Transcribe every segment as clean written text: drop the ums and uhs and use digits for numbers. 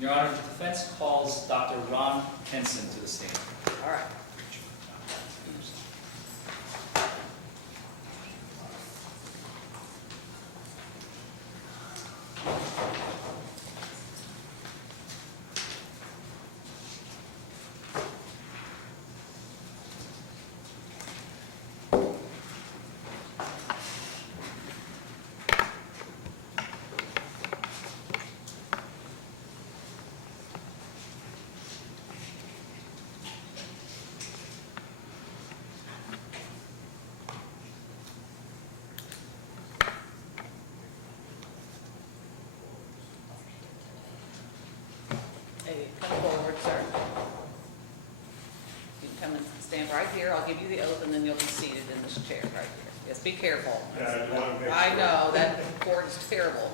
Your Honor, the defense calls Dr. Ron Henson to the stand. All right. Hey, come forward, sir. You can come and stand right here. I'll give you the oath, and then you'll be seated in this chair right here. Yes, be careful. I know, that cord is terrible.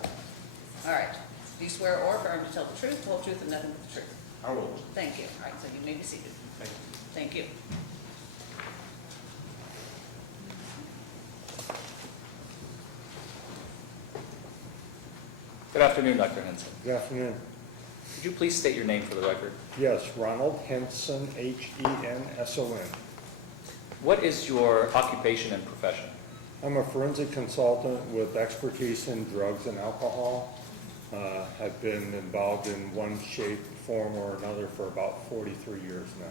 All right. Do you swear or affirm to tell the truth, the whole truth, and nothing but the truth? I will. Thank you. All right, so you may be seated. Thank you. Thank you. Good afternoon, Dr. Henson. Good afternoon. Could you please state your name for the record? Yes, Ronald Henson, Henson. What is your occupation and profession? I'm a forensic consultant with expertise in drugs and alcohol. I've been involved in one shape, form, or another for about 43 years now.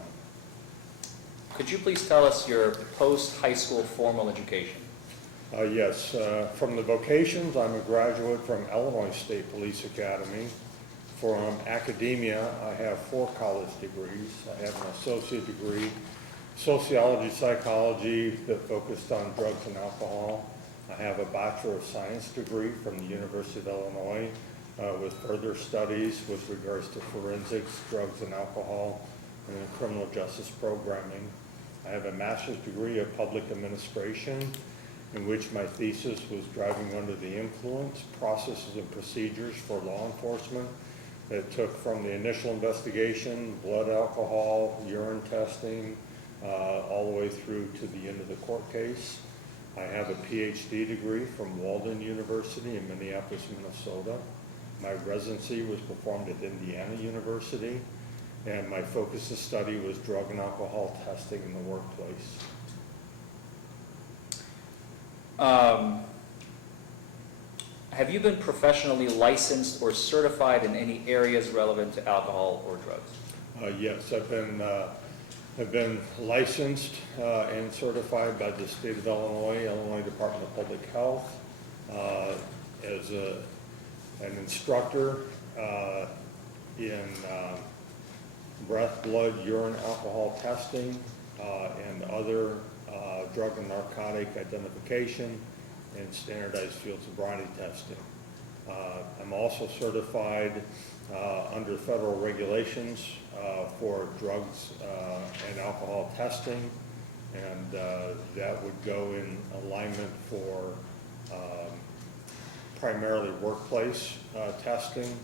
Could you please tell us your post-high school formal education? Yes, from the vocations, I'm a graduate from Illinois State Police Academy. From academia, I have 4 college degrees. I have an associate degree, sociology, psychology that focused on drugs and alcohol. I have a Bachelor of Science degree from the University of Illinois with further studies with regards to forensics, drugs and alcohol, and criminal justice programming. I have a master's degree of public administration, in which my thesis was driving under the influence, processes and procedures for law enforcement that took from the initial investigation, blood alcohol, urine testing, all the way through to the end of the court case. I have a PhD degree from Walden University in Minneapolis, Minnesota. My residency was performed at Indiana University, and my focus of study was drug and alcohol testing in the workplace. Have you been professionally licensed or certified in any areas relevant to alcohol or drugs? Yes, I've been licensed and certified by the state of Illinois, Illinois Department of Public Health, as an instructor in breath, blood, urine, alcohol testing, and other drug and narcotic identification and standardized field sobriety testing. I'm also certified under federal regulations for drugs and alcohol testing, and that would go in alignment for primarily workplace testing.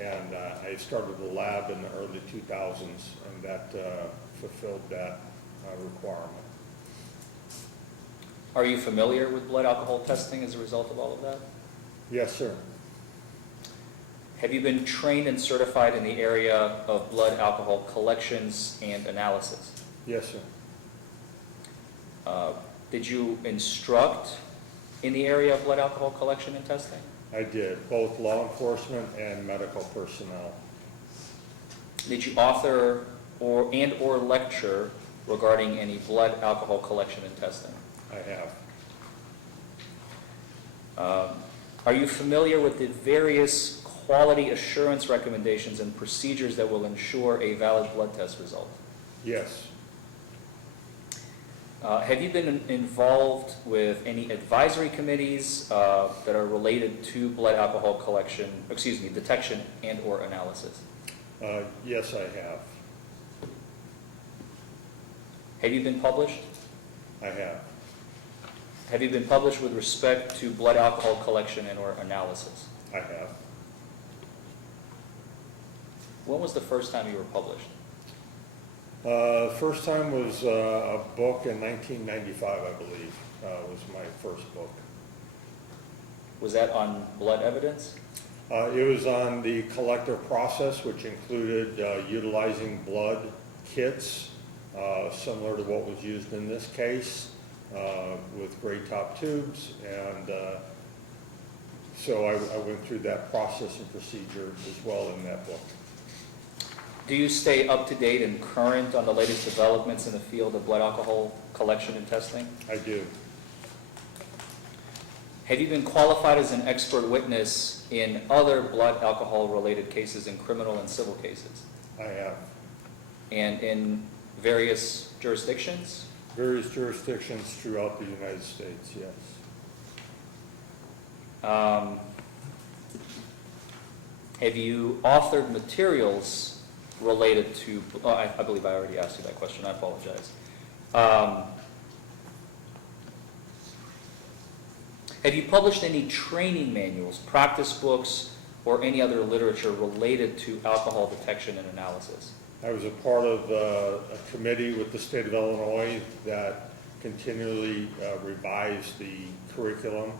And I started a lab in the early 2000s, and that fulfilled that requirement. Are you familiar with blood alcohol testing as a result of all of that? Yes, sir. Have you been trained and certified in the area of blood alcohol collections and analysis? Yes, sir. Did you instruct in the area of blood alcohol collection and testing? I did, both law enforcement and medical personnel. Did you author or lecture regarding any blood alcohol collection and testing? I have. Are you familiar with the various quality assurance recommendations and procedures that will ensure a valid blood test result? Yes. Have you been involved with any advisory committees that are related to blood alcohol detection and or analysis? Yes, I have. Have you been published? I have. Have you been published with respect to blood alcohol collection and or analysis? I have. When was the first time you were published? First time was a book in 1995, I believe, was my first book. Was that on blood evidence? It was on the collective process, which included utilizing blood kits, similar to what was used in this case, with gray top tubes. And so I went through that process and procedure as well in that book. Do you stay up to date and current on the latest developments in the field of blood alcohol collection and testing? I do. Have you been qualified as an expert witness in other blood alcohol related cases in criminal and civil cases? I have. And in various jurisdictions? Various jurisdictions throughout the United States, yes. Have you authored materials related to, I believe I already asked you that question, I apologize. Have you published any training manuals, practice books, or any other literature related to alcohol detection and analysis? I was a part of a committee with the state of Illinois that continually revised the curriculum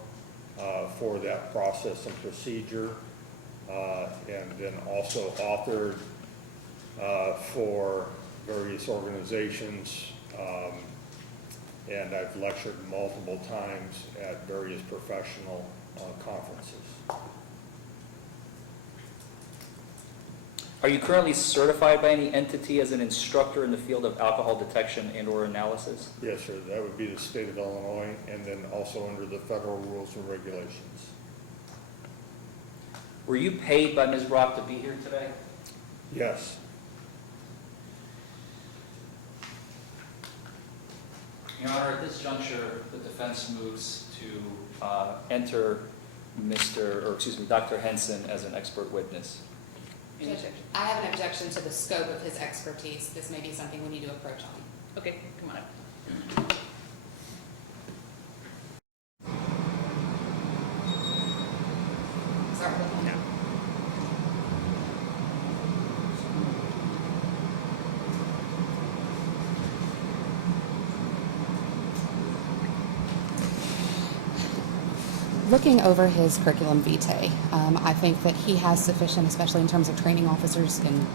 for that process and procedure, and then also authored for various organizations, and I've lectured multiple times at various professional conferences. Are you currently certified by any entity as an instructor in the field of alcohol detection and or analysis? Yes, sir. That would be the state of Illinois, and then also under the federal rules and regulations. Were you paid by Ms. Brock to be here today? Yes. Your Honor, at this juncture, the defense moves to enter Dr. Henson as an expert witness. Any Judge, objection? I have an objection to the scope of his expertise. This may be something we need to approach on. Okay, come on up. Start with one. Looking over his curriculum vitae, I think that he has sufficient, especially in terms of training officers and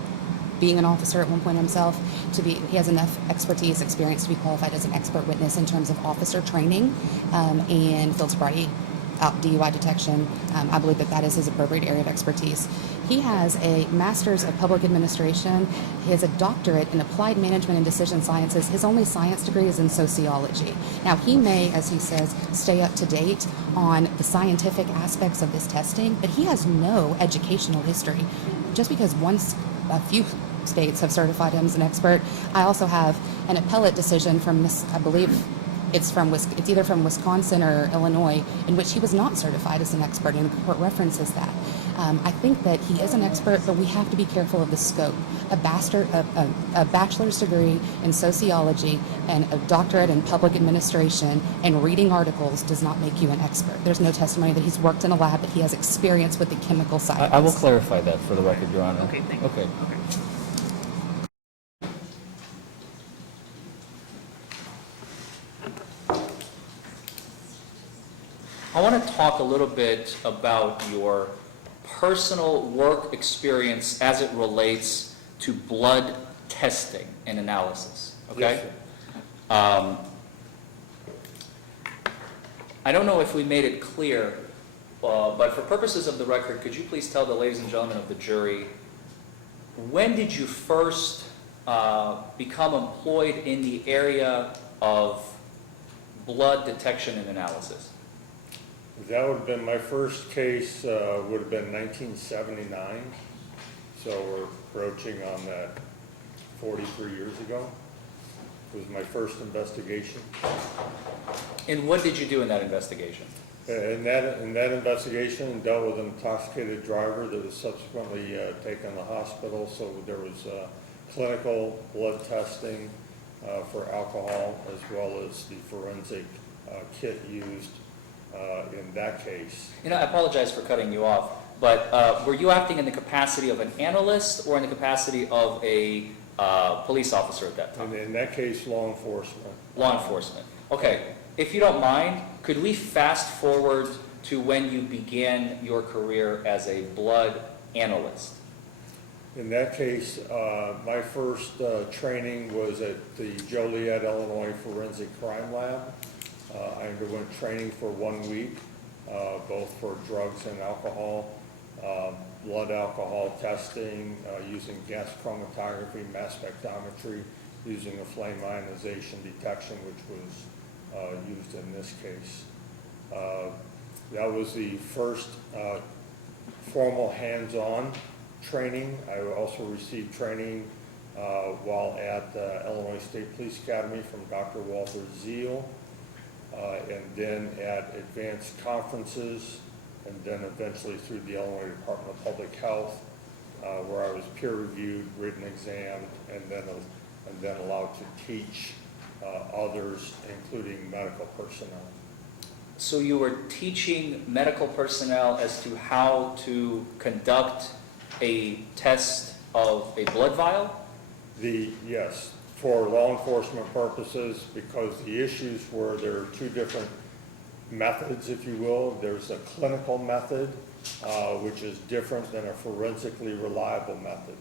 being an officer at one point himself, he has enough expertise, experience to be qualified as an expert witness in terms of officer training and field sobriety, DUI detection. I believe that is his appropriate area of expertise. He has a master's of public administration. He has a doctorate in applied management and decision sciences. His only science degree is in sociology. Now, he may, as he says, stay up to date on the scientific aspects of this testing, but he has no educational history. Just because a few states have certified him as an expert, I also have an appellate decision from, I believe, it's either from Wisconsin or Illinois, in which he was not certified as an expert, and the court references that. I think that he is an expert, but we have to be careful of the scope. A bachelor's degree in sociology and a doctorate in public administration and reading articles does not make you an expert. There's no testimony that he's worked in a lab, but he has experience with the chemical side. I will clarify that for the record, Your Honor. Okay, thank you. Okay. I want to talk a little bit about your personal work experience as it relates to blood testing and analysis, okay? Yes, I don't know if we made it clear, but for purposes of the record, could you please tell the ladies and gentlemen of the jury, when did you first become employed in the area of blood detection and analysis? That would have been my first case, would have been 1979. So we're approaching on that 43 years ago. It was my first investigation. And what did you do in that investigation? In that investigation, dealt with an intoxicated driver that was subsequently taken to the hospital. So there was clinical blood testing for alcohol, as well as the forensic kit used in that case. You know, I apologize for cutting you off, but were you acting in the capacity of an analyst or in the capacity of a police officer at that time? And in that case, law enforcement. Law enforcement. Okay. If you don't mind, could we fast forward to when you began your career as a blood analyst? In that case, my first training was at the Joliet, Illinois Forensic Crime Lab. I underwent training for 1 week, both for drugs and alcohol, blood alcohol testing, using gas chromatography, mass spectrometry, using a flame ionization detection, which was used in this case. That was the first formal hands-on training. I also received training while at the Illinois State Police Academy from Dr. Walter Zeal, and then at advanced conferences, and then eventually through the Illinois Department of Public Health, where I was peer-reviewed, written exam, and then allowed to teach others, including medical personnel. So you were teaching medical personnel as to how to conduct a test of a blood vial? Yes, for law enforcement purposes, because the issues were there are two different methods, if you will. There's a clinical method, which is different than a forensically reliable method.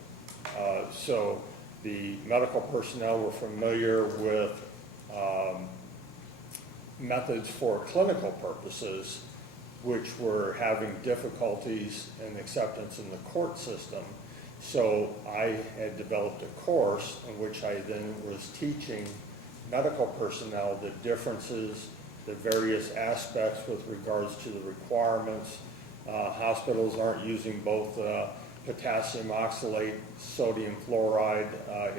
So the medical personnel were familiar with methods for clinical purposes, which were having difficulties in acceptance in the court system. So I had developed a course in which I then was teaching medical personnel the differences, the various aspects with regards to the requirements. Hospitals aren't using both potassium oxalate, sodium fluoride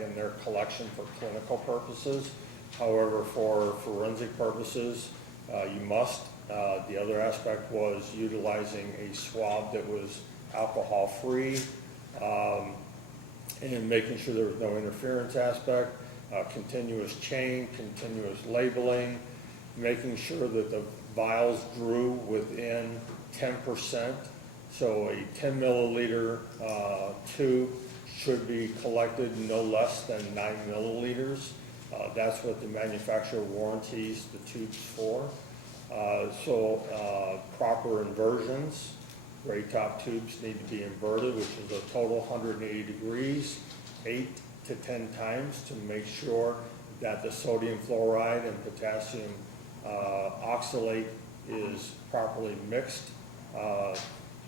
in their collection for clinical purposes. However, for forensic purposes, you must. The other aspect was utilizing a swab that was alcohol-free, and making sure there was no interference aspect, continuous chain, continuous labeling, making sure that the vials drew within 10%. So a 10 milliliter tube should be collected no less than 9 milliliters. That's what the manufacturer warranties the tubes for. Proper inversions. Gray top tubes need to be inverted, which is a total 180 degrees, 8 to 10 times to make sure that the sodium fluoride and potassium oxalate is properly mixed.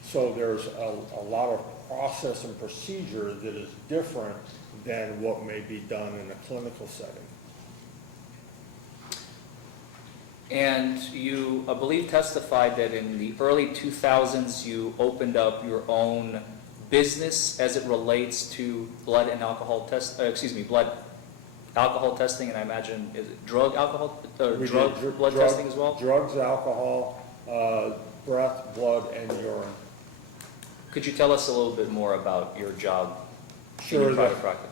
So there's a lot of process and procedure that is different than what may be done in a clinical setting. And you, I believe, testified that in the early 2000s you opened up your own business as it relates to blood and alcohol blood alcohol testing, and I imagine, is it drug alcohol, blood testing as well? Drugs, alcohol, breath, blood, and urine. Could you tell us a little bit more about your job in Sure. your private practice?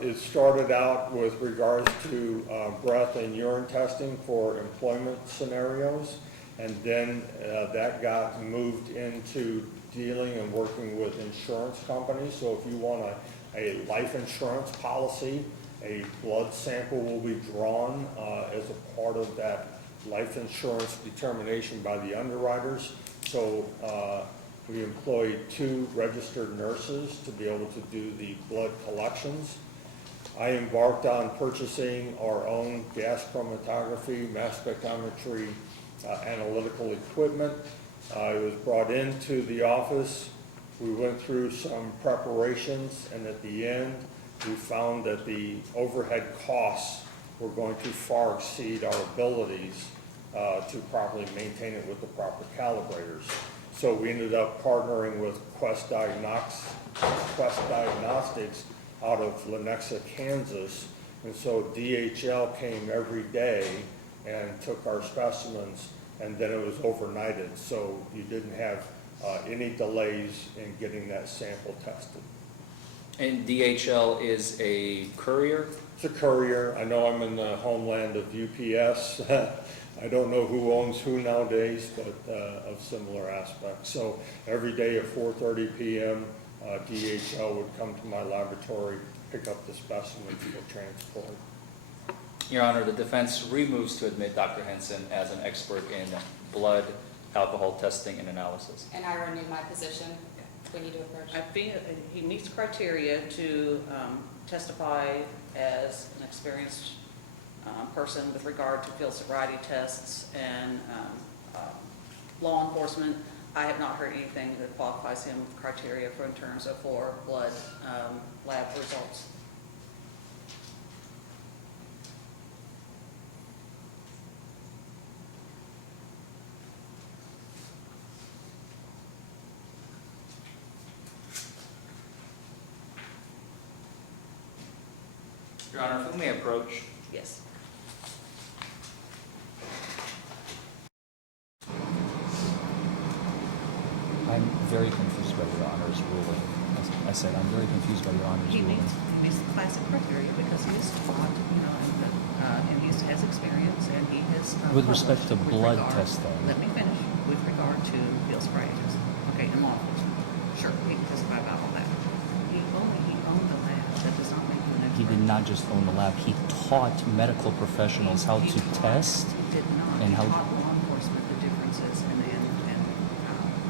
It started out with regards to breath and urine testing for employment scenarios, and then that got moved into dealing and working with insurance companies. So if you want a life insurance policy, a blood sample will be drawn as a part of that life insurance determination by the underwriters. So we employed 2 registered nurses to be able to do the blood collections. I embarked on purchasing our own gas chromatography, mass spectrometry, analytical equipment. It was brought into the office. We went through some preparations, and at the end, we found that the overhead costs were going to far exceed our abilities to properly maintain it with the proper calibrators. So we ended up partnering with Quest Diagnostics out of Lenexa, Kansas. And so DHL came every day and took our specimens, and then it was overnighted. So you didn't have any delays in getting that sample tested. And DHL is a courier? It's a courier. I know I'm in the homeland of UPS. I don't know who owns who nowadays, but of similar aspects. So every day at 4:30 p.m., DHL would come to my laboratory, pick up the specimens for transport. Your Honor, the defense removes to admit Dr. Henson as an expert in blood alcohol testing and analysis. And I renew my position. We need to approach. I think he meets criteria to testify as an experienced person with regard to field sobriety tests and law enforcement. I have not heard anything that qualifies him with criteria for in terms of blood lab results. Your Honor, if we may approach. Yes. I'm very confused by Your Honor's ruling. I said, I'm very confused by Your Honor's He ruling. meets the classic criteria because he is taught, and he has experience, and he has. With respect to published blood regard- testing. Let me finish. With regard to field sobriety tests. Okay, and law enforcement. Sure, he can testify about all that. He owned the lab. That does not make him an expert. He did not just own the lab, he taught medical professionals how to test He did not. and He how. taught law enforcement the differences and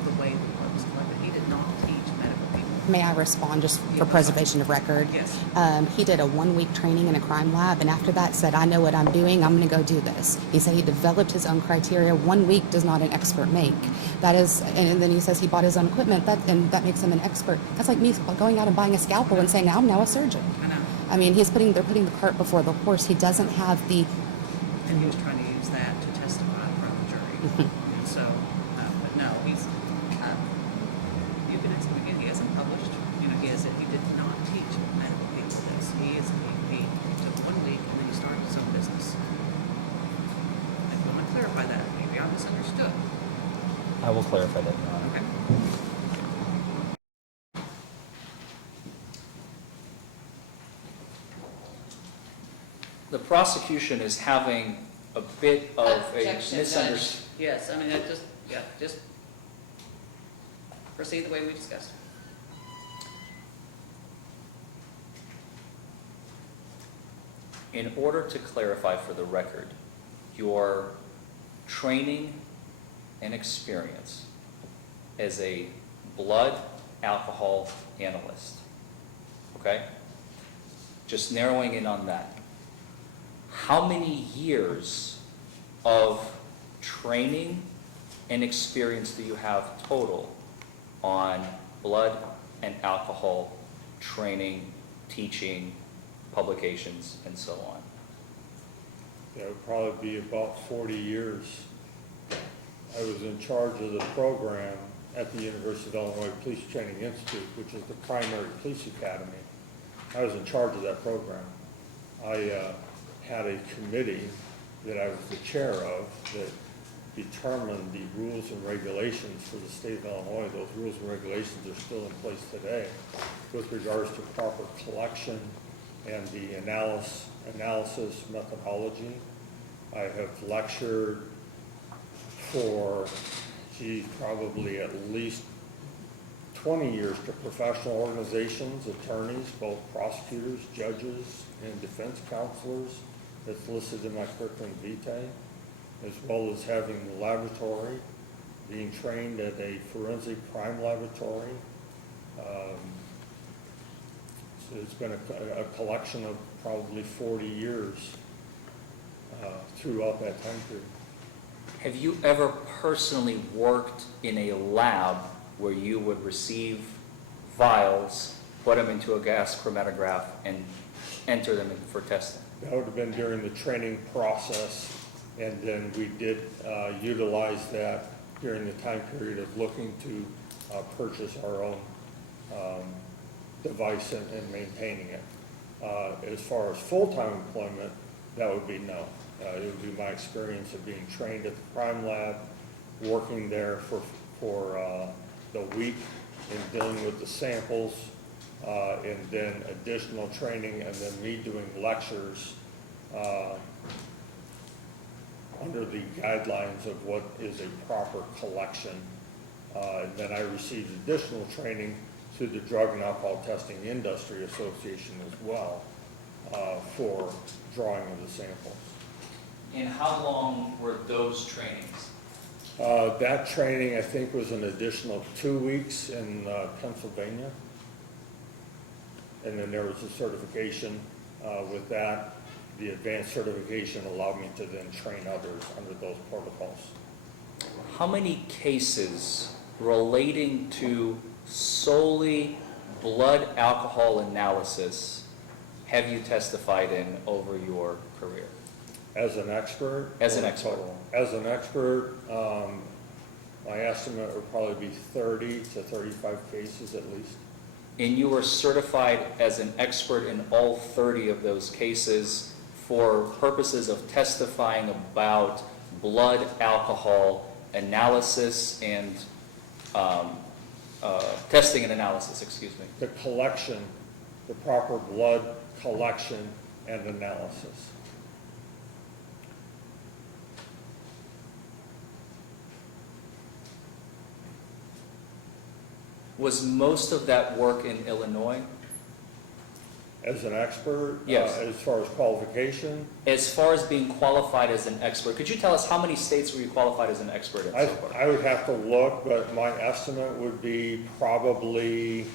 the way the blood was collected. He did not teach medical people. May I respond just for preservation of record? Yes. He did a 1-week training in a crime lab, and after that said, I know what I'm doing, I'm going to go do this. He said he developed his own criteria. 1 week does not an expert make. That is, and then he says he bought his own equipment, and that makes him an expert. That's like me going out and buying a scalpel and saying, I'm now a surgeon. I know. I mean, they're putting the cart before the horse. He doesn't have the, And he was trying to use that to testify in front of the jury. And so, but no, you can ask him again, he hasn't published, he did not teach medical people this. He took 1 week and then he started his own business. I want to clarify that, maybe I misunderstood. I will clarify that, Your Honor. Okay. The prosecution is having a bit of a Objection, Judge. misunderstanding. Yes, I mean, just proceed the way we discussed. In order to clarify for the record, your training and experience as a blood alcohol analyst, okay? Just narrowing in on that. How many years of training and experience do you have total on blood and alcohol training, teaching, publications, and so on? That would probably be about 40 years. I was in charge of the program at the University of Illinois Police Training Institute, which is the primary police academy. I was in charge of that program. I had a committee that I was the chair of that determined the rules and regulations for the state of Illinois. Those rules and regulations are still in place today with regards to proper collection and the analysis methodology. I have lectured for, probably at least 20 years to professional organizations, attorneys, both prosecutors, judges, and defense counselors. That's listed in my curriculum vitae, as well as having the laboratory, being trained at a forensic crime laboratory. So it's been a collection of probably 40 years throughout that time period. Have you ever personally worked in a lab where you would receive vials, put them into a gas chromatograph, and enter them in for testing? That would have been during the training process, and then we did utilize that during the time period of looking to purchase our own device and maintaining it. As far as full-time employment, that would be no. It would be my experience of being trained at the crime lab, working there for the week and dealing with the samples, and then additional training, and then me doing lectures under the guidelines of what is a proper collection. And then I received additional training through the Drug and Alcohol Testing Industry Association as well for drawing of the samples. And how long were those trainings? That training, I think, was an additional 2 weeks in Pennsylvania. And then there was a certification with that. The advanced certification allowed me to then train others under those protocols. How many cases relating to solely blood alcohol analysis have you testified in over your career? As an expert? As an expert. Total? As an expert, my estimate would probably be 30 to 35 cases at least. And you were certified as an expert in all 30 of those cases for purposes of testifying about blood alcohol analysis and testing and analysis, excuse me. The collection, the proper blood collection and analysis. Was most of that work in Illinois? As an expert? Yes. As far as qualification? As far as being qualified as an expert, could you tell us how many states were you qualified as an expert in so far? I would have to look, but my estimate would be probably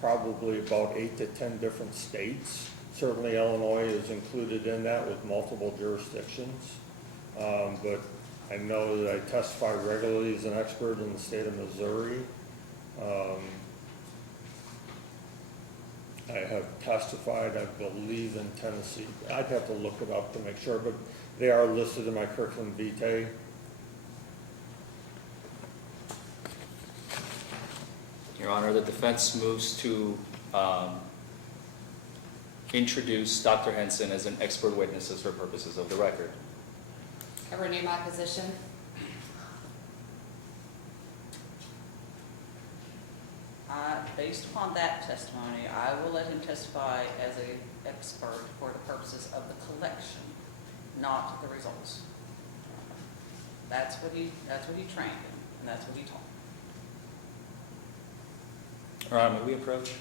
about 8 to 10 different states. Certainly Illinois is included in that with multiple jurisdictions. But I know that I testify regularly as an expert in the state of Missouri. I have testified, I believe, in Tennessee. I'd have to look it up to make sure, but they are listed in my curriculum vitae. Your Honor, the defense moves to introduce Dr. Henson as an expert witness for purposes of the record. I renew my position. Based upon that testimony, I will let him testify as an expert for the purposes of the collection, not the results. That's what he trained in, and that's what he taught. Your Honor, may we approach?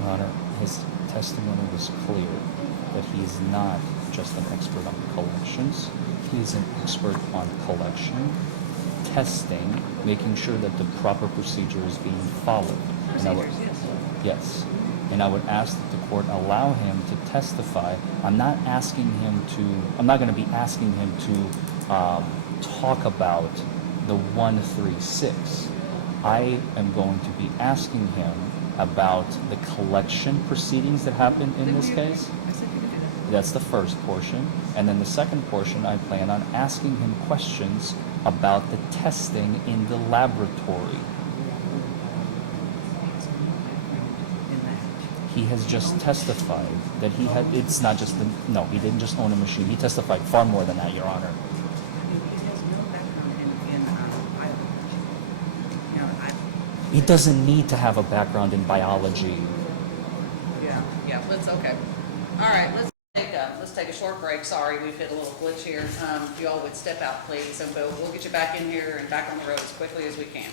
Your Honor, his testimony was clear that he is not just an expert on collections. He is an expert on collection, testing, making sure that the proper procedure is being followed. Procedures, Yes. And I would ask that the court allow him to testify. I'm not going to be asking him to talk about the 136. I am going to be asking him about the collection proceedings that happened in this case. That's the first portion. And then the second portion, I plan on asking him questions about the testing in the laboratory. He has just testified that he didn't just own a machine. He testified far more than that, Your Honor. He doesn't need to have a background in biology. Yeah, okay. All right, let's take a short break. Sorry, we've hit a little glitch here. If you all would step out, please, and we'll get you back in here and back on the road as quickly as we can.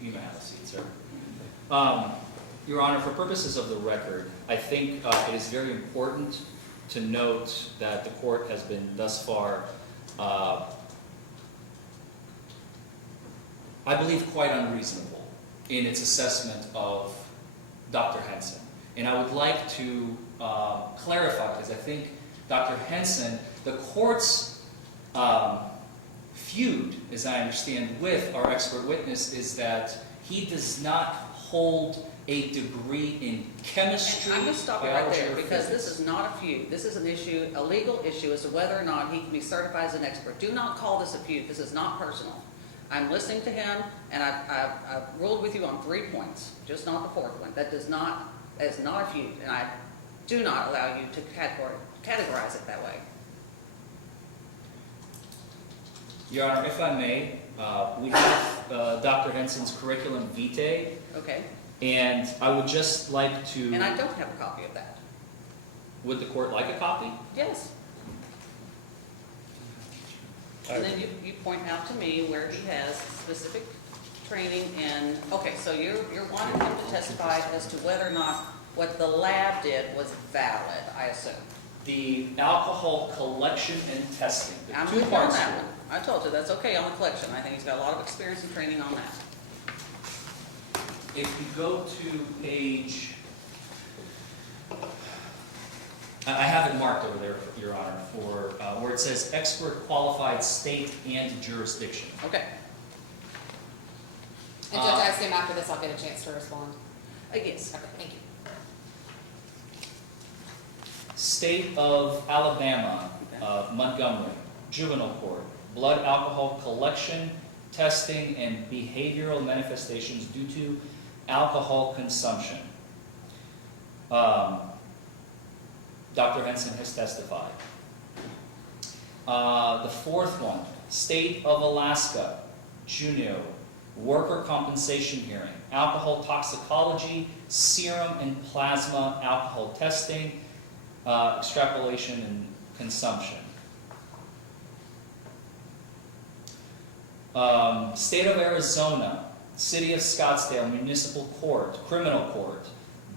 You may have a seat, sir. Your Honor, for purposes of the record, I think it is very important to note that the court has been thus far, I believe, quite unreasonable in its assessment of Dr. Henson. And I would like to clarify, because I think Dr. Henson, the court's feud, as I understand, with our expert witness is that he does not hold a degree in chemistry. And I'm going to stop you right biology, there, or because physics. this is not a feud. This is an issue, a legal issue as to whether or not he can be certified as an expert. Do not call this a feud. This is not personal. I'm listening to him, and I've ruled with you on 3 points, just not the 4th one. That is not a feud, and I do not allow you to categorize it that way. Your Honor, if I may, we have Dr. Henson's curriculum vitae, Okay? and I would just like to... And I don't have a copy of that. Would the court like a copy? Yes. And then you point out to me where he has specific training in, okay, so you're wanting him to testify as to whether or not what the lab did was valid, I assume. The alcohol collection and testing. The I'm two with you on parts that to it. one. I told you, that's okay on the collection. I think he's got a lot of experience and training on that. If you go to page, I have it marked over there, Your Honor, for where it says expert qualified state and jurisdiction. Okay. And Judge, I assume after this I'll get a chance to respond. Yes. Okay, thank you. State of Alabama, Montgomery, juvenile court, blood alcohol collection, testing, and behavioral manifestations due to alcohol consumption. Dr. Henson has testified. The 4th one, State of Alaska, Juneau, worker compensation hearing, alcohol toxicology, serum and plasma alcohol testing, extrapolation and consumption. State of Arizona, City of Scottsdale, Municipal Court, Criminal Court,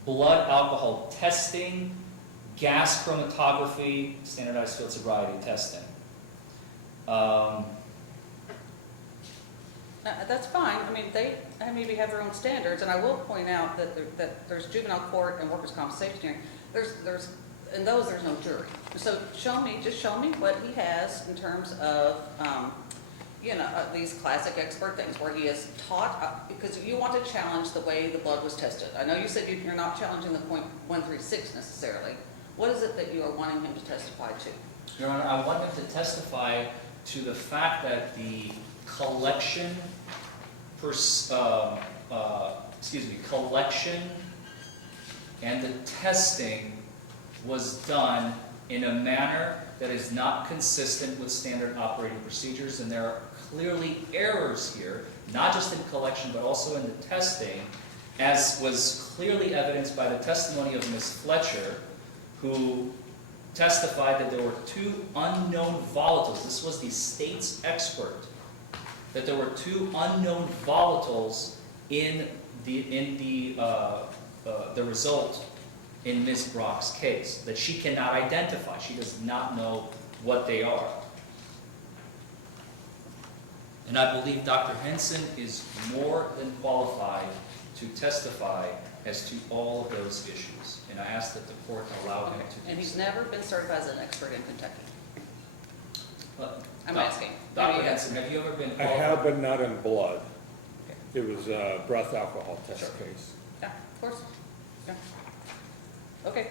blood alcohol testing, gas chromatography, standardized field sobriety testing. That's fine. I mean, they maybe have their own standards, and I will point out that there's juvenile court and workers' compensation hearing. In those, there's no jury. So just show me what he has in terms of, these classic expert things where he has taught, because you want to challenge the way the blood was tested. I know you said you're not challenging the .136 necessarily. What is it that you are wanting him to testify to? Your Honor, I want him to testify to the fact that the collection and the testing was done in a manner that is not consistent with standard operating procedures, and there are clearly errors here, not just in collection but also in the testing, as was clearly evidenced by the testimony of Ms. Fletcher, who testified that there were 2 unknown volatiles. This was the state's expert, that there were 2 unknown volatiles in the result in Ms. Brock's case, that she cannot identify. She does not know what they are. And I believe Dr. Henson is more than qualified to testify as to all of those issues. And I ask that the court allow him to do so. And he's never been certified as an expert in Kentucky. I'm asking. Dr. Henson, have you ever been I qualified? have, but not in blood. It was a breath alcohol test case. Yeah, of course. Yeah. Okay.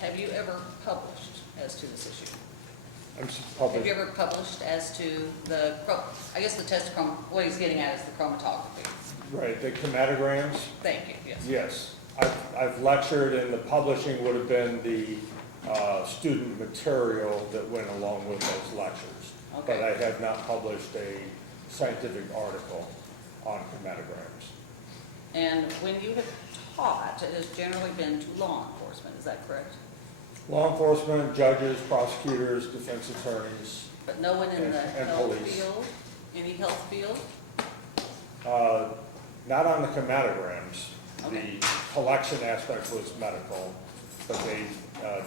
Have you ever published as to this issue? I'm Have you ever published as to I guess the test, what he's getting at is the chromatography. Right, the chromatograms, Thank you, yes. yes. I've lectured, and the publishing would have been the student material that went along with those lectures. Okay. But I have not published a scientific article on chematograms. And when you have taught, it has generally been to law enforcement, is that correct? Law enforcement, judges, prosecutors, defense attorneys, But no one in the And health police. field, any health field? not on the chematograms. Okay. The collection aspect was medical, but they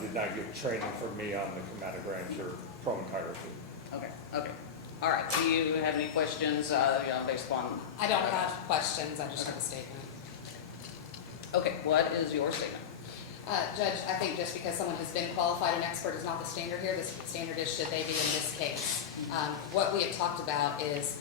did not get training from me on the chematograms or chromatography. Okay, okay. All right, do you have any questions, based upon? I don't have questions, I just have a statement. Okay, what is your statement? Judge, I think just because someone has been qualified and expert is not the standard here. The standard is should they be in this case. What we have talked about is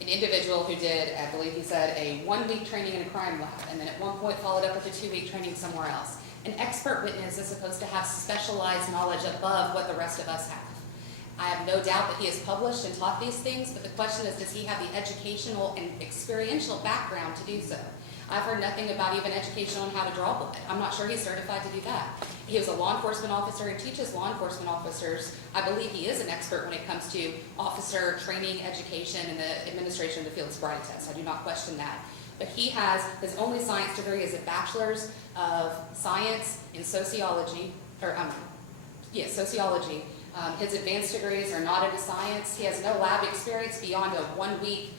an individual who did, I believe he said, a 1-week training in a crime lab, and then at one point followed up with a 2-week training somewhere else. An expert witness is supposed to have specialized knowledge above what the rest of us have. I have no doubt that he has published and taught these things, but the question is, does he have the educational and experiential background to do so? I've heard nothing about even education on how to draw blood. I'm not sure he's certified to do that. He was a law enforcement officer and teaches law enforcement officers. I believe he is an expert when it comes to officer training, education, and the administration of the field sobriety test. I do not question that. But he has, his only science degree is a bachelor's of science in sociology, sociology. His advanced degrees are not into science. He has no lab experience beyond a 1-week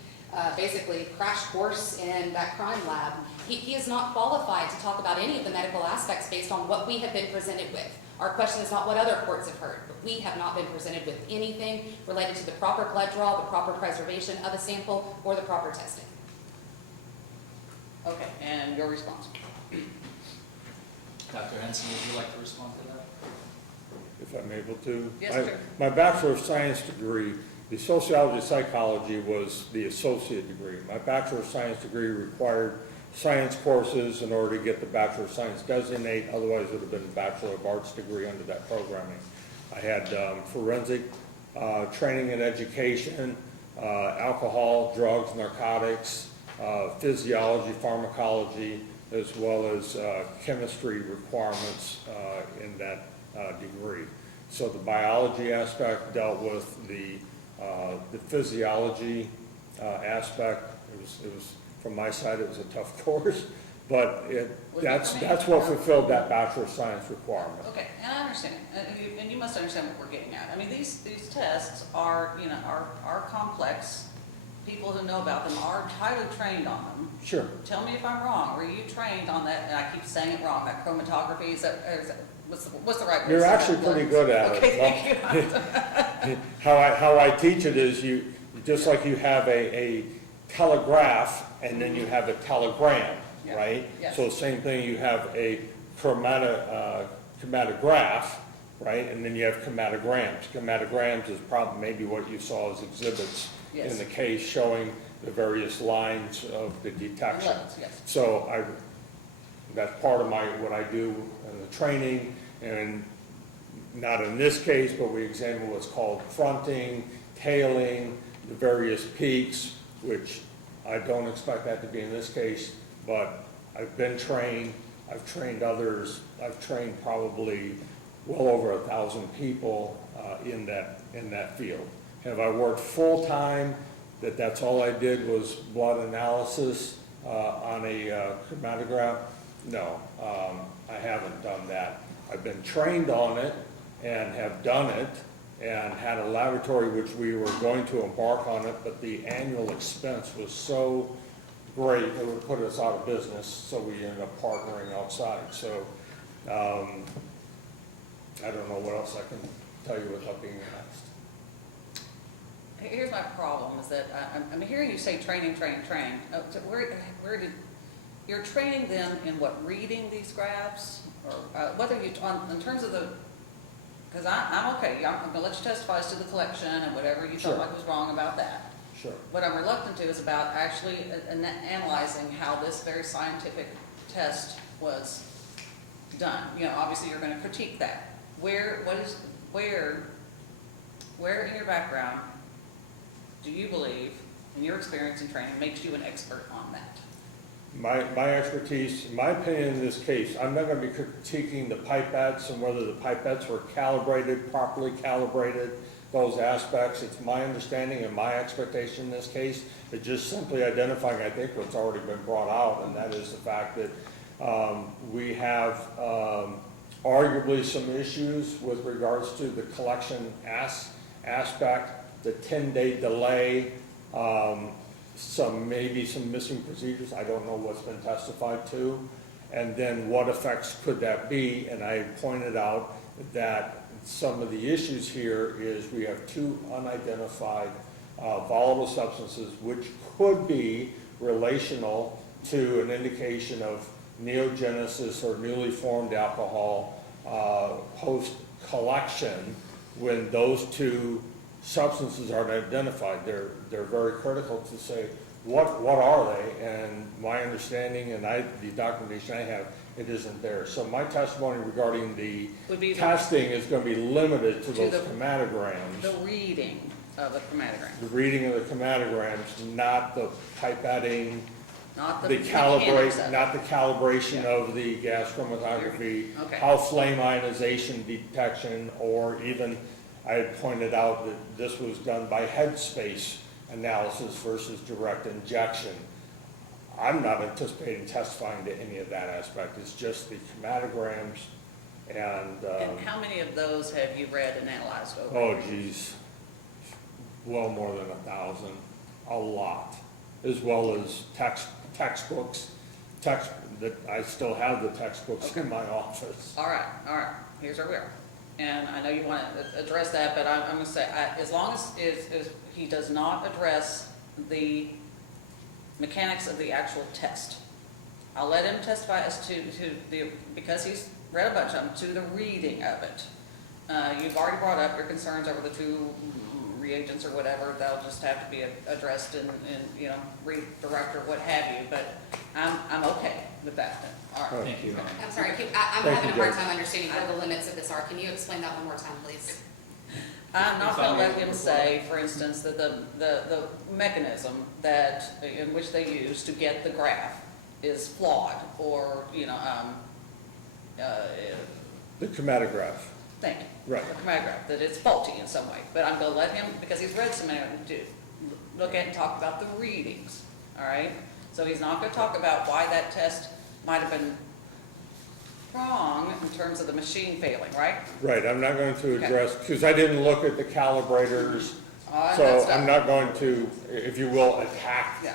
basically crash course in that crime lab. He is not qualified to talk about any of the medical aspects based on what we have been presented with. Our question is not what other courts have heard, but we have not been presented with anything related to the proper blood draw, the proper preservation of a sample, or the proper testing. Okay, and your response? Dr. Henson, would you like to respond to that? If I'm able to. Yes, sir. My Bachelor of Science degree, the sociology psychology was the associate degree. My Bachelor of Science degree required science courses in order to get the Bachelor of Science designate, otherwise it would have been a Bachelor of Arts degree under that programming. I had forensic training and education, alcohol, drugs, narcotics, physiology, pharmacology, as well as chemistry requirements in that degree. So the biology aspect dealt with the physiology aspect. It was from my side, it was a tough course, but that's what fulfilled that Bachelor of Science requirement. Okay, and I understand, and you must understand what we're getting at. I mean, these tests are, are complex. People who know about them are highly trained on them. Sure. Tell me if I'm wrong. Were you trained on that? And I keep saying it wrong. That chromatography is that what's the right word? You're actually pretty good at it. Okay, thank you. How I teach it is you just like you have a telegraph and then you have a telegram, Yeah. right? Yes. So same thing, you have a chematograph, right? And then you have chematograms. Chematograms is probably maybe what you saw as exhibits Yes. in the case showing the various lines of the detection. Yes. So that's part of what I do in the training, and not in this case, but we examine what's called fronting, tailing, the various peaks, which I don't expect that to be in this case, but I've been trained, I've trained others, I've trained probably well over 1,000 people in that field. Have I worked full-time, that's all I did was blood analysis on a chematograph? No, I haven't done that. I've been trained on it and have done it and had a laboratory which we were going to embark on it, but the annual expense was so great it would put us out of business, so we ended up partnering outside. So I don't know what else I can tell you without being honest. Here's my problem is that I'm hearing you say training. So where did you're training them in what, reading these graphs, or what are you in terms of the? Because I'm okay. I'm going to let you testify as to the collection and whatever you Sure. felt like was wrong about that. Sure. What I'm reluctant to is about actually analyzing how this very scientific test was done. Obviously you're going to critique that. Where in your background do you believe, in your experience and training, makes you an expert on that? My expertise, in my opinion in this case, I'm not gonna be critiquing the pipettes and whether the pipettes were calibrated, properly calibrated, those aspects. It's my understanding and my expectation in this case, it's just simply identifying, I think, what's already been brought out, and that is the fact that we have arguably some issues with regards to the collection aspect, the 10-day delay, maybe some missing procedures. I don't know what's been testified to. And then what effects could that be? And I pointed out that some of the issues here is we have 2 unidentified volatile substances which could be relational to an indication of neogenesis or newly formed alcohol post-collection. When those 2 substances aren't identified, they're very critical to say what are they, and my understanding and the documentation I have, it isn't there. So my testimony regarding the testing is going to be limited to those chromatograms. The reading of the chromatograms. The reading of the chromatograms, not the pipetting, Not not the calibration of the gas chromatography, Okay. how flame ionization detection, or even I had pointed out that this was done by headspace analysis versus direct injection. I'm not anticipating testifying to any of that aspect. It's just the chromatograms and how many of those have you read and analyzed over? oh geez, well more than 1,000, a lot, as well as textbooks, that I still have the textbooks in my office. All right, here's where we are. And I know you want to address that, but I'm going to say, as long as he does not address the mechanics of the actual test, I'll let him testify as to because he's read a bunch of them, to the reading of it. You've already brought up your concerns over the 2 reagents or whatever. They'll just have to be addressed and redirect or what have you, but I'm okay with that then. All right. Thank you. I'm sorry, I'm Thank having a you, hard Deborah. time understanding where the limits of this are. Can you explain that one more time, please? I'm not going to let him say, for instance, that the mechanism in which they use to get the graph is flawed, or The chromatograph, thank you. right. The chromatograph, that it's faulty in some way. But I'm going to let him, because he's read some of it, to look at and talk about the readings, all right? So he's not going to talk about why that test might have been wrong in terms of the machine failing, right? Right, I'm not going to address, because I didn't look at the calibrators, That's so not- I'm not going to, if you will, attack Yeah.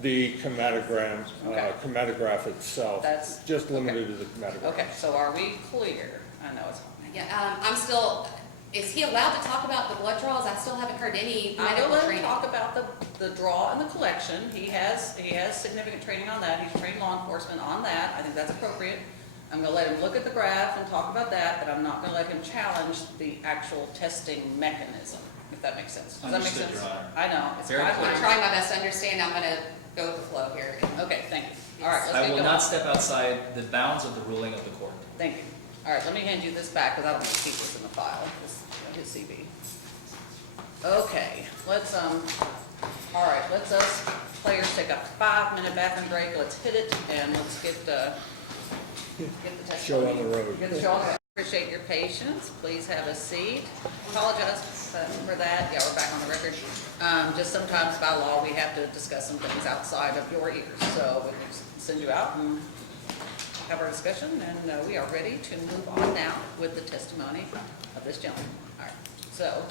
the chromatograms, Okay. chromatograph itself. That's- Just limited to the chromatograph. Okay, so are we clear? I know it's. Yeah, I'm still, is he allowed to talk about the blood draws? I still haven't heard any I'm medical gonna let him training. talk about the draw and the collection. He has significant training on that. He's trained law enforcement on that. I think that's appropriate. I'm gonna let him look at the graph and talk about that, but I'm not gonna let him challenge the actual testing mechanism, if that makes sense. Does that make Understood, sense? Your Honor. I know, it's Very my clear. I'm trying my best to understand. I'm going to go with the flow here. Okay, thank you. All right, let's I get will going. not step outside the bounds of the ruling of the court. Thank you. All right, let me hand you this back, because I don't want to keep this in the file, his CV. Okay, all right, let's us players take a 5-minute bathroom break. Let's hit it, and let's get the Show testimony. on the road. Get the show on the road. Appreciate your patience. Please have a seat. Apologize for that. Yeah, we're back on the record. Just sometimes by law, we have to discuss some things outside of your ears. So we'll send you out and have our discussion, and we are ready to move on now with the testimony of this gentleman. All right. So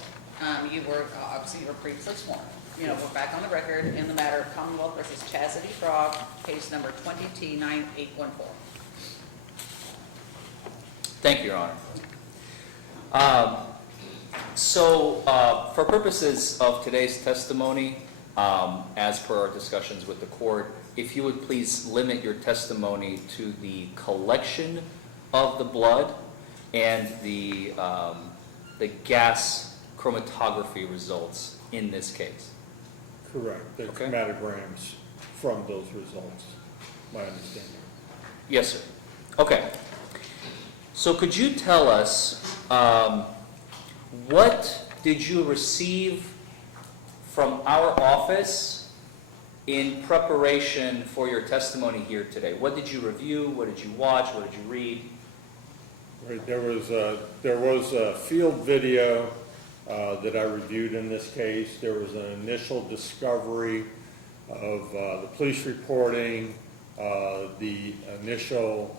you were, obviously you were previously sworn. We're back on the record in the matter of Commonwealth versus Chastity Frog, case number 20T9814. Thank you, Your Honor. For purposes of today's testimony, as per our discussions with the court, if you would please limit your testimony to the collection of the blood and the gas chromatography results in this case. Correct, the Okay. chromatograms from those results, my understanding. Yes, sir. Okay. So could you tell us, what did you receive from our office in preparation for your testimony here today? What did you review? What did you watch? What did you read? Right, there was a field video that I reviewed in this case. There was an initial discovery of the police reporting, the initial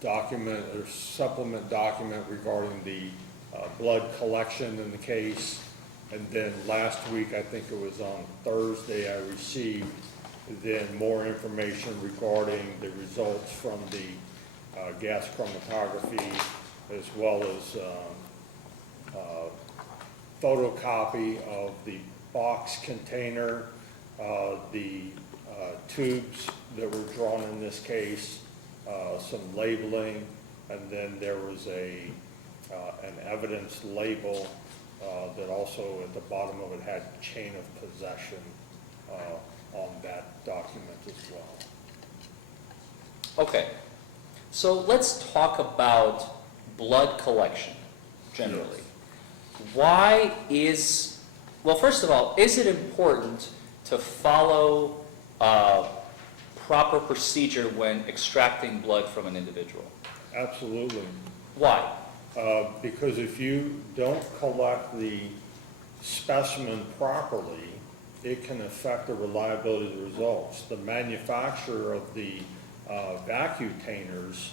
document or supplement document regarding the blood collection in the case. And then last week, I think it was on Thursday, I received then more information regarding the results from the gas chromatography, as well as photocopy of the box container, the tubes that were drawn in this case, some labeling, and then there was an evidence label that also at the bottom of it had chain of possession on that document as well. Okay, so let's talk about blood collection generally. Yes. Why is, well, first of all, is it important to follow proper procedure when extracting blood from an individual? Absolutely. Why? Because if you don't collect the specimen properly, it can affect the reliability of the results. The manufacturer of the vacutainers,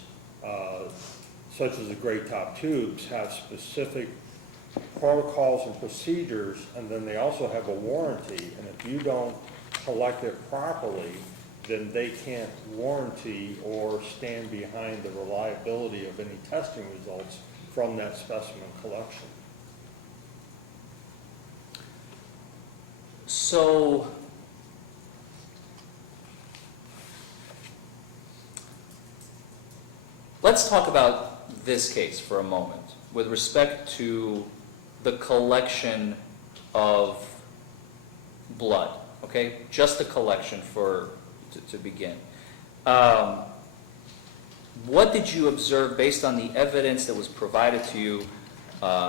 such as the gray top tubes, have specific protocols and procedures, and then they also have a warranty. And if you don't collect it properly, then they can't warranty or stand behind the reliability of any testing results from that specimen collection. So, let's talk about this case for a moment with respect to the collection of blood, okay? Just the collection to begin. What did you observe based on the evidence that was provided to you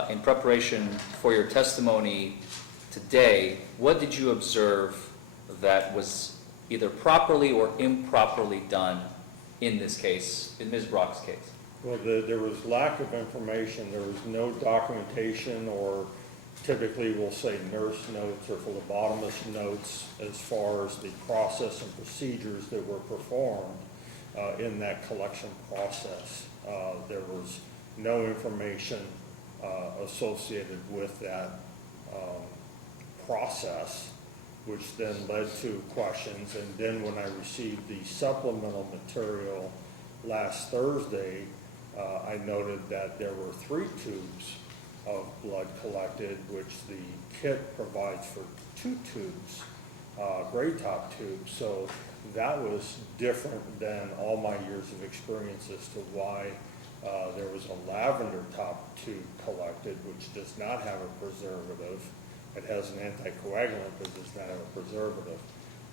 in preparation for your testimony today? What did you observe that was either properly or improperly done in this case, in Ms. Brock's case? Well, there was lack of information. There was no documentation, or typically we'll say nurse notes or phlebotomist notes as far as the process and procedures that were performed in that collection process. There was no information associated with that process, which then led to questions. And then when I received the supplemental material last Thursday, I noted that there were 3 tubes of blood collected, which the kit provides for 2 tubes, gray top tubes. So that was different than all my years of experience as to why there was a lavender top tube collected, which does not have a preservative. It has an anticoagulant, but does not have a preservative.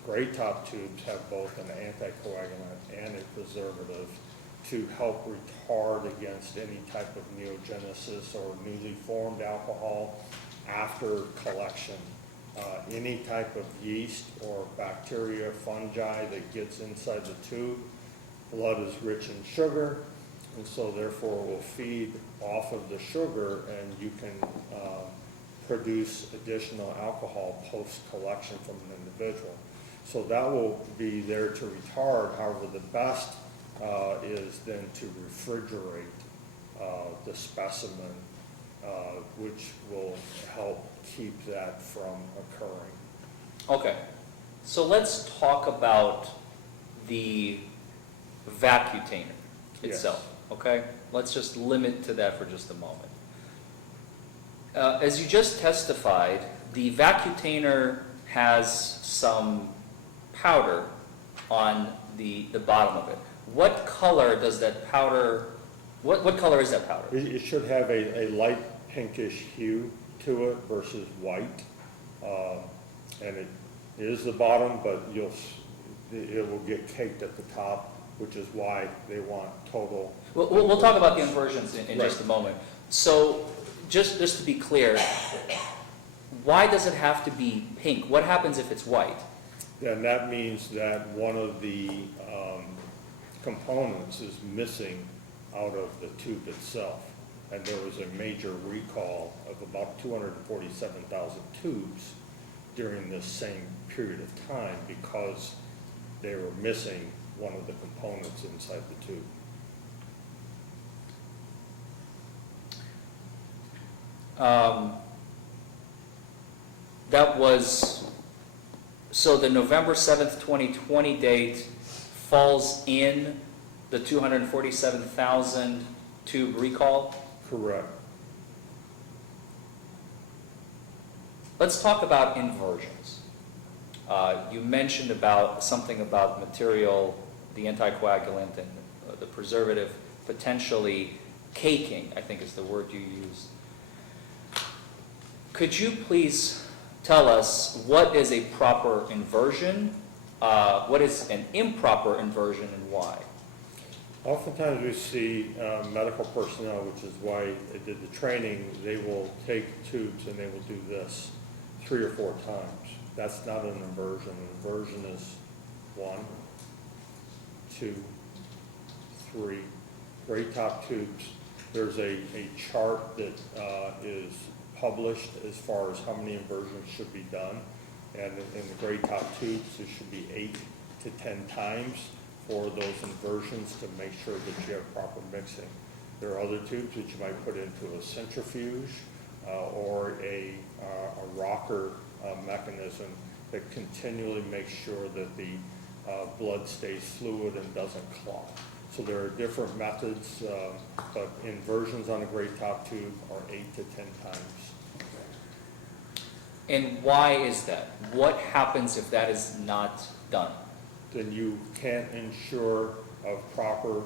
Gray top tubes have both an anticoagulant and a preservative to help retard against any type of neogenesis or newly formed alcohol after collection. Any type of yeast or bacteria, fungi that gets inside the tube, blood is rich in sugar, and so therefore will feed off of the sugar, and you can produce additional alcohol post-collection from an individual. So that will be there to retard. However, the best is then to refrigerate the specimen, which will help keep that from occurring. Okay, so let's talk about the vacutainer itself, okay? Let's just limit to that for just a moment. As you just testified, the vacutainer has some powder on the bottom of it. What color does that powder, what color is that powder? It should have a light pinkish hue to it versus white. And it is the bottom, but it will get caked at the top, which is why they want total. We'll talk about the inversions in Right. just a moment. So just to be clear, why does it have to be pink? What happens if it's white? then that means that one of the components is missing out of the tube itself. And there was a major recall of about 247,000 tubes during this same period of time because they were missing one of the components inside the tube. That was, so the November 7th, 2020 date falls in the 247,000 tube recall? Correct. Let's talk about inversions. You mentioned about something about material, the anticoagulant and the preservative potentially caking, I think is the word you used. Could you please tell us what is a proper inversion, what is an improper inversion, and why? Oftentimes we see medical personnel, which is why they did the training, they will take tubes and they will do this 3 or 4 times. That's not an inversion. An inversion is 1, 2, 3. Gray top tubes. There's a chart that is published as far as how many inversions should be done. And in the gray top tubes, it should be 8 to 10 times for those inversions to make sure that you have proper mixing. There are other tubes that you might put into a centrifuge or a rocker mechanism that continually makes sure that the blood stays fluid and doesn't clot. So there are different methods, but inversions on a gray top tube are 8 to 10 times. And why is that? What happens if that is not done? Then you can't ensure of proper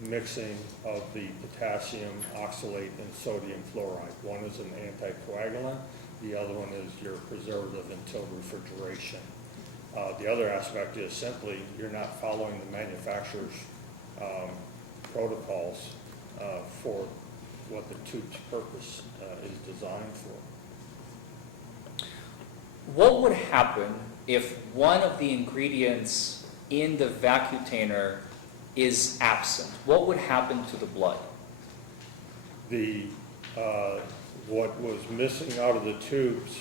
mixing of the potassium oxalate and sodium fluoride. One is an anticoagulant, the other one is your preservative until refrigeration. The other aspect is simply you're not following the manufacturer's protocols for what the tube's purpose is designed for. What would happen if one of the ingredients in the vacutainer is absent? What would happen to the blood? What was missing out of the tubes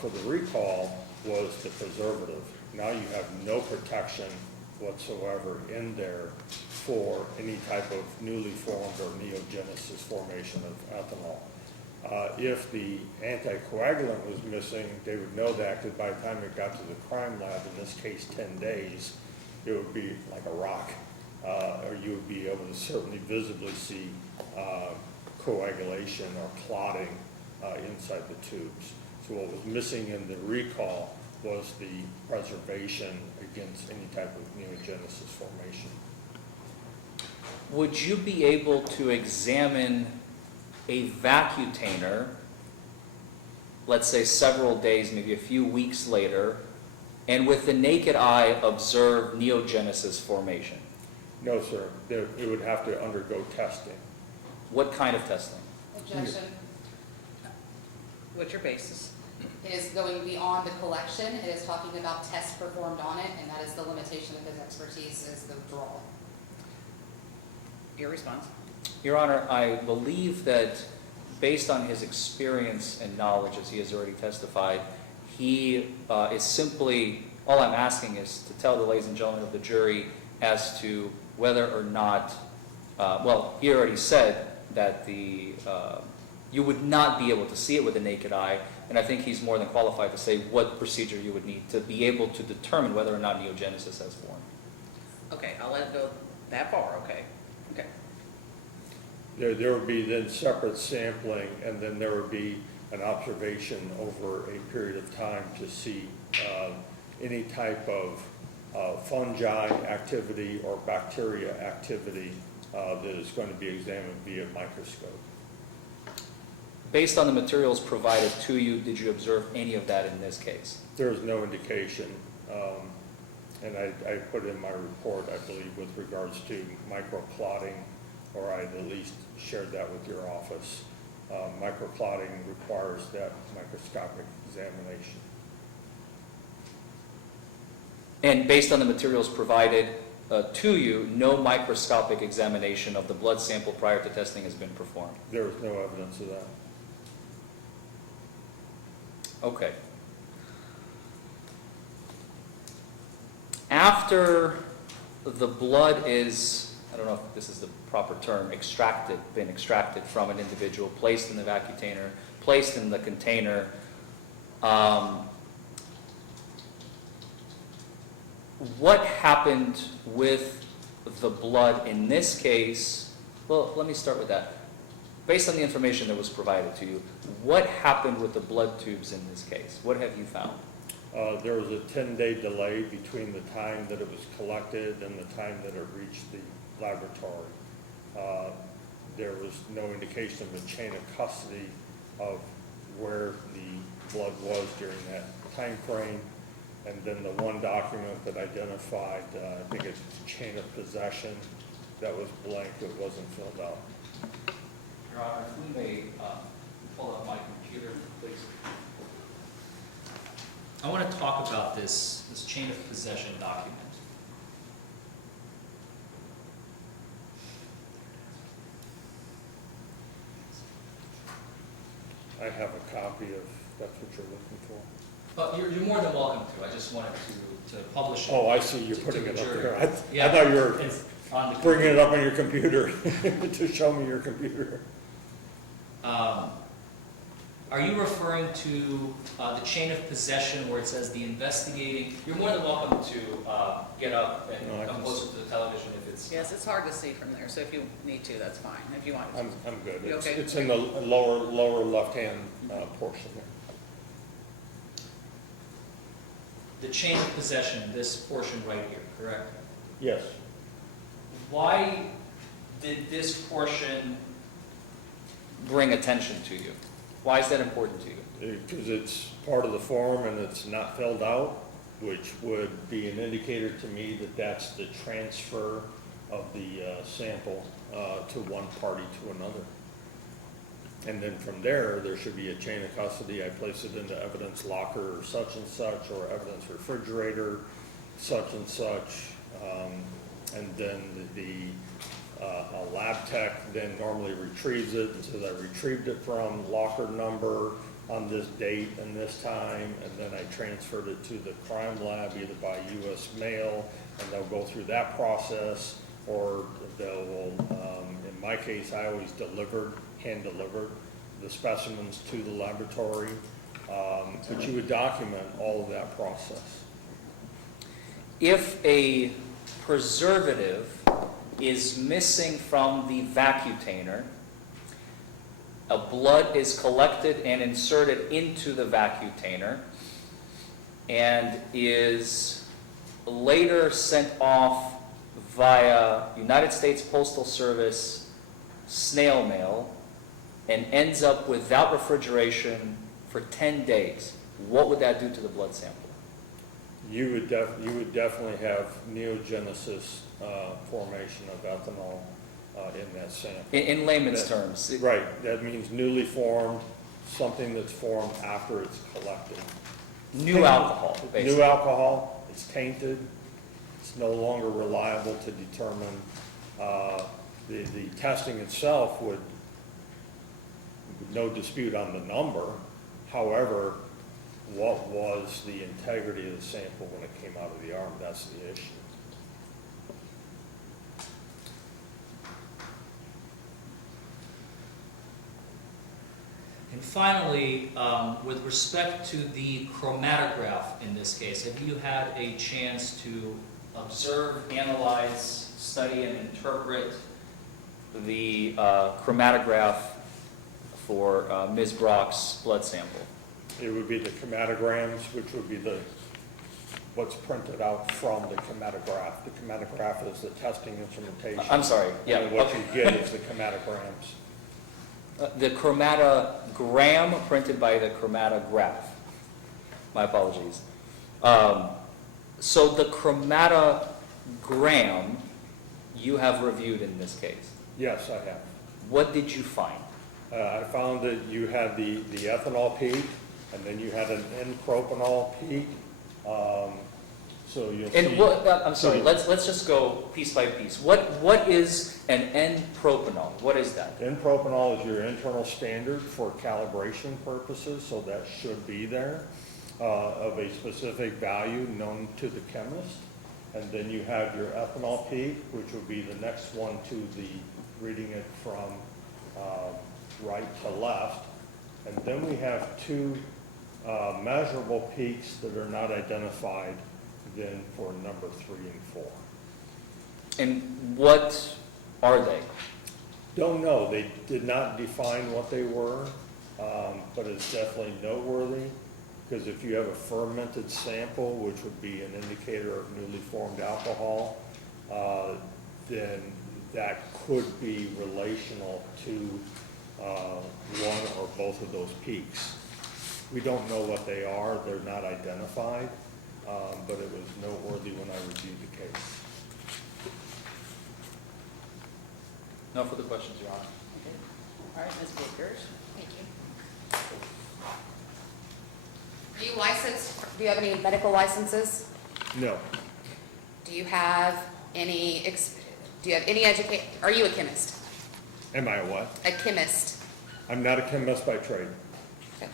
for the recall was the preservative. Now you have no protection whatsoever in there for any type of newly formed or neogenesis formation of ethanol. If the anticoagulant was missing, they would know that because by the time it got to the crime lab, in this case 10 days, it would be like a rock, or you would be able to certainly visibly see coagulation or clotting inside the tubes. So what was missing in the recall was the preservation against any type of neogenesis formation. Would you be able to examine a vacutainer, let's say several days, maybe a few weeks later, and with the naked eye observe neogenesis formation? No, sir. It would have to undergo testing. What kind of testing? Objection. What's your basis? It is going beyond the collection. It is talking about tests performed on it, and that is the limitation of his expertise is the withdrawal. Your response? Your Honor, I believe that based on his experience and knowledge, as he has already testified, he is simply, all I'm asking is to tell the ladies and gentlemen of the jury as to whether or not, well, he already said that you would not be able to see it with the naked eye, and I think he's more than qualified to say what procedure you would need to be able to determine whether or not neogenesis has formed. Okay, I'll let it go that far, okay. Okay. There would be then separate sampling, and then there would be an observation over a period of time to see any type of fungi activity or bacteria activity that is going to be examined via microscope. Based on the materials provided to you, did you observe any of that in this case? There is no indication, and I put in my report, I believe, with regards to microclotting, or I at least shared that with your office. Microclotting requires that microscopic examination. And based on the materials provided to you, no microscopic examination of the blood sample prior to testing has been performed? There was no evidence of that. Okay. After the blood is, I don't know if this is the proper term, been extracted from an individual, placed in the vacutainer, placed in the container, what happened with the blood in this case? Well, let me start with that. Based on the information that was provided to you, what happened with the blood tubes in this case? What have you found? There was a 10-day delay between the time that it was collected and the time that it reached the laboratory. There was no indication of a chain of custody of where the blood was during that time frame. And then the one document that identified, I think it's chain of possession, that was blank, it wasn't filled out. Your Honor, if we may pull up my computer, please. I want to talk about this chain of possession document. I have a copy of, that's what you're looking for. But you're more than welcome to. I just wanted to publish it. Oh, I see, you're to putting the it up jury. there. I Yeah, thought you were it's on the bringing it up on your computer to show me your computer. Are you referring to the chain of possession where it says the investigating? You're more than welcome to get up and No, I come can closer to the television if it's. Yes, it's hard to see from there, so if you need to, that's fine, if you want to. I'm good. You okay? It's in the lower left-hand portion there. The chain of possession, this portion right here, correct? Yes. Why did this portion bring attention to you? Why is that important to you? Because it's part of the form and it's not filled out, which would be an indicator to me that that's the transfer of the sample to one party to another. And then from there, there should be a chain of custody. I place it into evidence locker such and such, or evidence refrigerator such and such. And then a lab tech then normally retrieves it and says, I retrieved it from locker number on this date and this time, and then I transferred it to the crime lab either by U.S. mail, and they'll go through that process, or they'll, in my case, I always hand delivered the specimens to the laboratory, but you would document all of that process. If a preservative is missing from the vacutainer, a blood is collected and inserted into the vacutainer and is later sent off via United States Postal Service snail mail and ends up without refrigeration for 10 days, what would that do to the blood sample? You would definitely have neogenesis formation of ethanol in that sample. In layman's terms. Right, that means newly formed, something that's formed after it's collected. New alcohol, basically. New alcohol, it's tainted, it's no longer reliable to determine. The testing itself would, no dispute on the number. However, what was the integrity of the sample when it came out of the arm? That's the issue. And finally, with respect to the chromatograph in this case, have you had a chance to observe, analyze, study, and interpret the chromatograph for Ms. Brock's blood sample? It would be the chromatograms, which would be what's printed out from the chromatograph. The chromatograph is the testing instrumentation. I'm sorry, yeah. And what you get is the chromatograms. The chromatogram printed by the chromatograph. My apologies. So the chromatogram you have reviewed in this case. Yes, I have. What did you find? I found that you had the ethanol peak, and then you had an N-propanol peak. So you'll see. And what, I'm sorry, So- let's just go piece by piece. What is an N-propanol? What is that? N-propanol is your internal standard for calibration purposes, so that should be there, of a specific value known to the chemist. And then you have your ethanol peak, which would be the next one to the, reading it from right to left. And then we have two measurable peaks that are not identified then for number 3 and 4. And what are they? Don't know, they did not define what they were, but it's definitely noteworthy, because if you have a fermented sample, which would be an indicator of newly formed alcohol, then that could be relational to one or both of those peaks. We don't know what they are, they're not identified, but it was noteworthy when I reviewed the case. No further questions, Your Honor. Okay. All right, Ms. Vickers. Thank you. Are you licensed? Do you have any medical licenses? No, Do you have any, do you have any are you a chemist? am I a what? A chemist? I'm not a chemist by trade. Okay.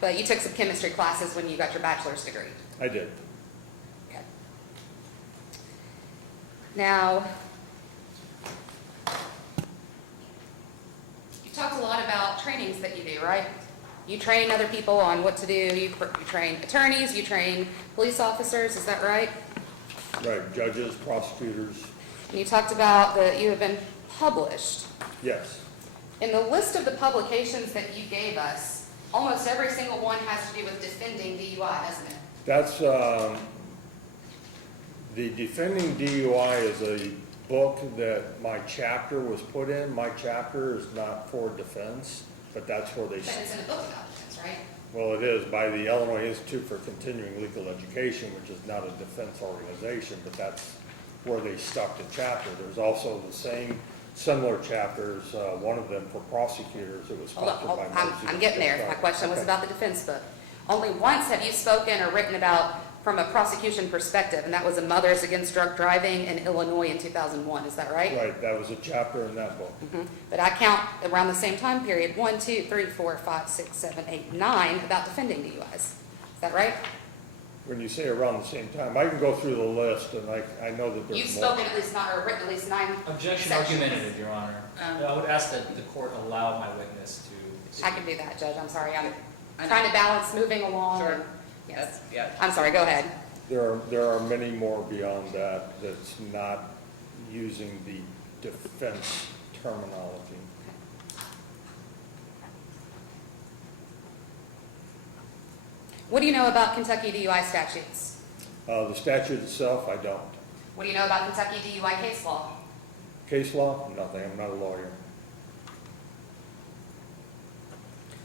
But you took some chemistry classes when you got your bachelor's degree? I did. Okay. Now, you talked a lot about trainings that you do, right? You train other people on what to do. You train attorneys, you train police officers, is that right? Right, judges, prosecutors, And you talked about that you have been published. yes. In the list of the publications that you gave us, almost every single one has to do with defending DUI, doesn't it? That's, the Defending DUI is a book that my chapter was put in. My chapter is not for defense, but that's where they, But it's in a book about defense, right? well, it is by the Illinois Institute for Continuing Legal Education, which is not a defense organization, but that's where they stuck the chapter. There's also the same similar chapters, one of them for prosecutors. It was Hold on, sponsored by I'm getting there. My question was about the defense book. Only once have you spoken or written about from a prosecution perspective, and that was a Mothers Against Drug Driving in Illinois in 2001, is that right? Right, that was a chapter in that book. Mhm. But I count around the same time period, 1, 2, 3, 4, 5, 6, 7, 8, 9, about defending DUIs. Is that right? When you say around the same time, I can go through the list, and I know that You've there's more. spoken at least 9, or written at least 9 Objection sections. argumentative, Your Honor. I would ask that the court allow my witness to. I can do that, Judge, I'm sorry. I'm I know. trying to balance moving along. Sure. and- Yes. That's, yeah. I'm sorry, go ahead. There are many more beyond that that's not using the defense terminology. What do you know about Kentucky DUI statutes? The statute itself, I don't. What do you know about Kentucky DUI case law? Case law, nothing, I'm not a lawyer.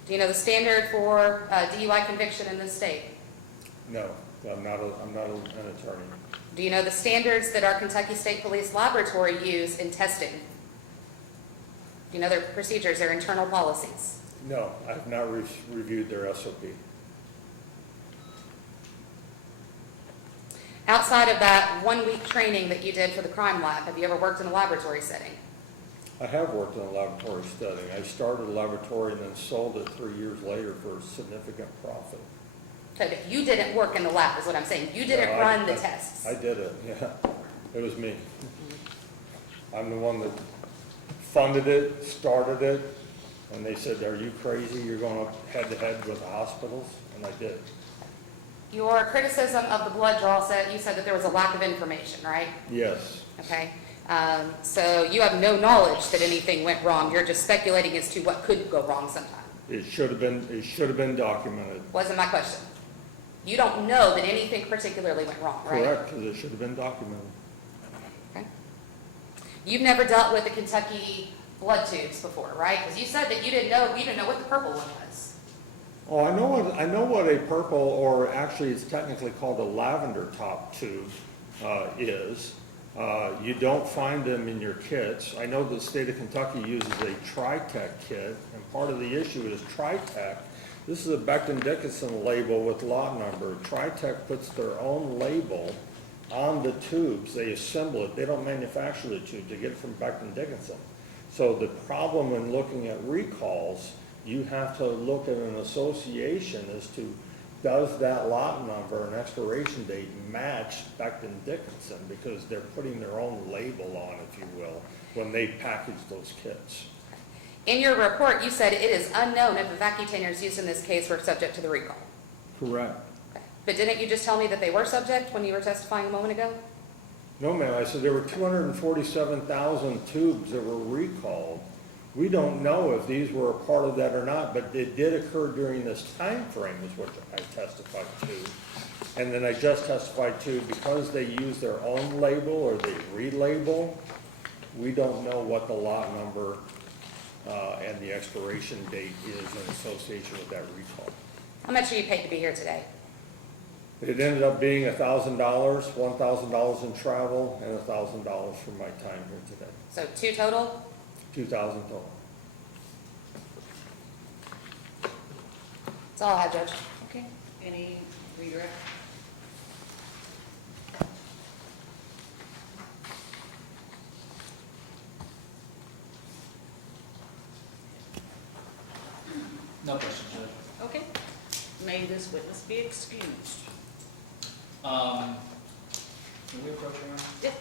Do you know the standard for DUI conviction in this state? No, I'm not an attorney. Do you know the standards that our Kentucky State Police Laboratory use in testing? Do you know their procedures, their internal policies? No, I've not reviewed their SOP. Outside of that 1-week training that you did for the crime lab, have you ever worked in a laboratory setting? I have worked in a laboratory setting. I started a laboratory and then sold it 3 years later for a significant profit. So if you didn't work in the lab, is what I'm saying. You didn't No, run the tests. I did it, yeah. It was me. I'm the one that funded it, started it, and they said, "Are you crazy? You're going up head-to-head with the hospitals?" And I did. Your criticism of the blood draw said, you said that there was a lack of information, right? Yes, Okay. So you have no knowledge that anything went wrong. You're just speculating as to what could go wrong sometime. it should have been documented. Wasn't my question. You don't know that anything particularly went wrong, right? Correct, because it should have been documented. Okay. You've never dealt with the Kentucky blood tubes before, right? Because you said that you didn't know what the purple one was. Oh, I know what a purple, or actually it's technically called a lavender top tube, is. You don't find them in your kits. I know the state of Kentucky uses a Tri-Tech kit, and part of the issue is Tri-Tech. This is a Becton Dickinson label with lot number. Tri-Tech puts their own label on the tubes, they assemble it, they don't manufacture the tubes, they get it from Becton Dickinson. So the problem in looking at recalls, you have to look at an association as to, does that lot number and expiration date match Becton Dickinson? Because they're putting their own label on, if you will, when they package those kits. In your report, you said it is unknown if the vacutainers used in this case were subject to the recall. Correct. But didn't you just tell me that they were subject when you were testifying a moment ago? No, ma'am, I said there were 247,000 tubes that were recalled. We don't know if these were a part of that or not, but it did occur during this time frame, is what I testified to. And then I just testified to, because they use their own label or they relabel, we don't know what the lot number and the expiration date is in association with that recall. How much are you paid to be here today? It ended up being $1,000, $1,000 in travel, and $1,000 for my time here today. So 2 total? 2,000 total. That's all I have, Judge. Okay, any redirect? No questions, Judge. Okay, may this witness be excused? Can we approach her now? Yep.